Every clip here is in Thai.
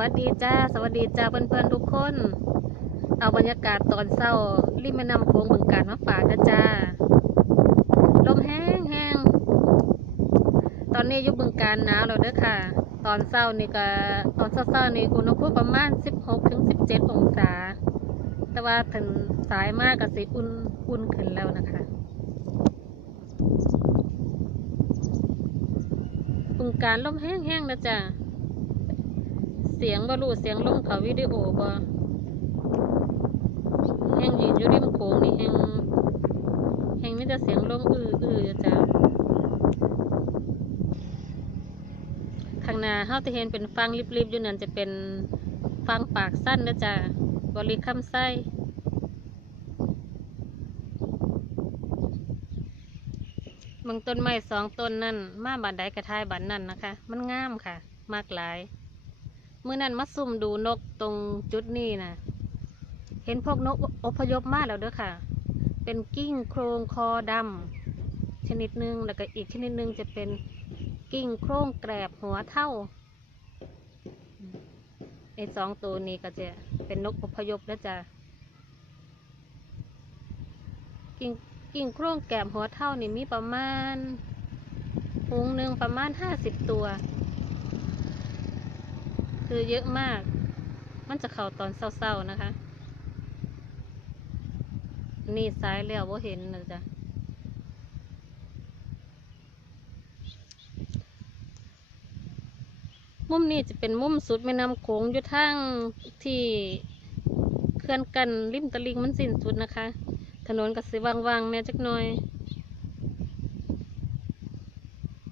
วัสดีจ้าสวัสดีจ้าเพื่อนๆทุกคนเอาบรรยากาศตอนเช้าริมแม่น้ำโขงบึงกาฬมาฝากนะจ้าลมแห้งแห้งตอนนี้อยู่บึงกาฬหนาวแล้วเด้อค่ะตอนเช้านี่ก็ตอนเช้านี่อุณหภูมิประมาณ16 ถึง 17องศาแต่ว่าถึงสายมากก็สิอุ่นขึ้นแล้วนะคะบึงกาฬลมแห้งแห้งนะจ้าเสียงบรูเสียงลงเขาวิดีโอบ่แห้งยืนอยู่ริมโขงนี่แห้งมีแต่เสียงลงอยู่จ้ะข้างหน้าเฮาจะเห็นเป็นฟังริบๆอยู่นั่นจะเป็นฟังปากสั้นนะจ้ะบริคำไส้บางต้นไม้2 ต้นนั่นมาบานใดกระทายบานนั่นนะคะมันงามค่ะมากหลายเมื่อนั้นมาซุ่มดูนกตรงจุดนี้นะเห็นพวกนกอพยพมาแล้วเด้อค่ะเป็นกิ้งโครงคอดำชนิดหนึ่งแล้วก็อีกชนิดหนึ่งจะเป็นกิ้งโครงแกรบหัวเท่าไอ้2 ตัวนี้ก็จะเป็นนกอพยพแล้วจ้ะกิ้งโครงแกรบหัวเท่านี่มีประมาณฝูงหนึ่งประมาณ50 ตัวคือเยอะมากมันจะเข้าตอนเศร้าๆนะคะนี่ซ้ายแล้วว่าเห็นนะจ๊ะมุมนี้จะเป็นมุมสุดแม่น้ำโขงอยู่ทางที่เขื่อนกันริมตลิ่งมันสิ้นสุดนะคะถนนก็สิว่างๆแน่จักหน่อย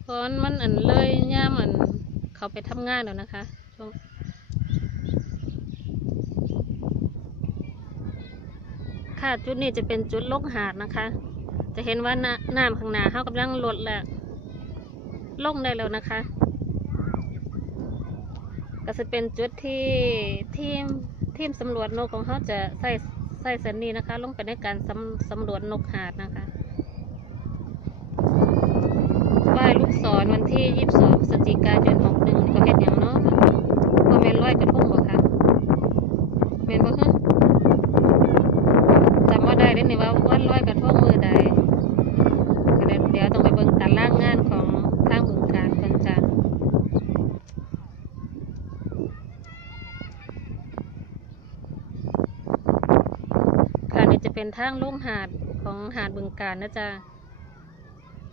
เพราะมันเลยย่ามเขาไปทำงานแล้วนะคะช่วงค่ะจุดนี้จะเป็นจุดลงหาดนะคะจะเห็นว่าน้ำข้างหน้าเขากำลังลดแล้วลงได้แล้วนะคะก็จะเป็นจุดที่ทีมสำรวจนกของเขาจะใส่สันนี้นะคะลงไปในการสำรวจนกหาดนะคะป้ายลูกศรวันที่22 พฤศจิกายน 61ก็เห็นอย่างเนาะว่าแมนลอยกระทงบ่คะแมนบ่ฮะจำว่าได้ได้นี่ว่าวันลอยกระทงมือใดเดี๋ยวต้องไปเบิ่งตารางงานของทางบึงกาฬเพิ่นจ้ะค่ะนี่จะเป็นทางลงหาดของหาดบึงกาฬนะจ๊ะ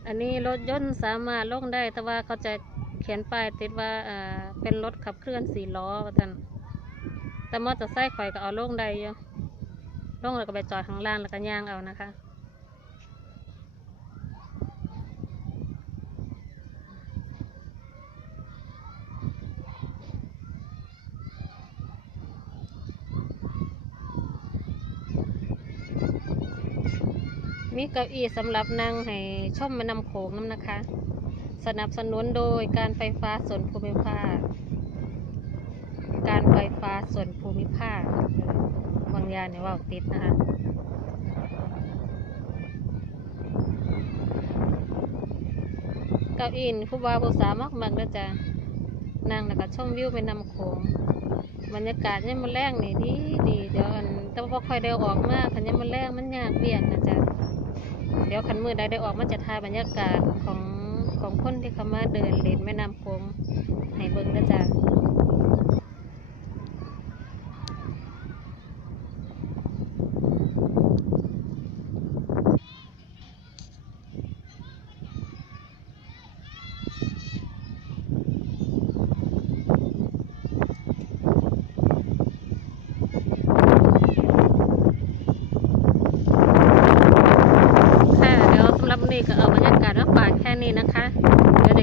อันนี้รถยนต์สามารถลงได้แต่ว่าเขาจะเขียนป้ายติดว่าเป็นรถขับเคลื่อน4 ล้อว่าท่านแต่มอเตอร์ไซค์ข่อยก็เอาลงได้อยู่ลงแล้วก็ไปจอดข้างล่างแล้วก็ย่างเอานะคะมีเก้าอี้สำหรับนั่งให้ชมแม่น้ำโขงน้ำนะคะสนับสนุนโดยการไฟฟ้าส่วนภูมิภาคบางอย่างเนี่ยว่าติดนะคะเก้าอี้ผู้บ่าวผู้สาวมากๆนะจ๊ะนั่งแล้วก็ชมวิวแม่น้ำโขงบรรยากาศเนี่ยมันแรงนี่ดีเดี๋ยวแต่ว่าค่อยได้ออกมาคันเนี่ยมันแรงมันยากเวียกนะจ๊ะเดี๋ยวคันมือได้ออกมาจะถ่ายบรรยากาศของคนที่เขามาเดินเล่นแม่น้ำโขงให้เบิ่งนะจ๊ะนี่ก็เอาบรรยากาศมาฝากแค่นี้นะคะเดี๋ยว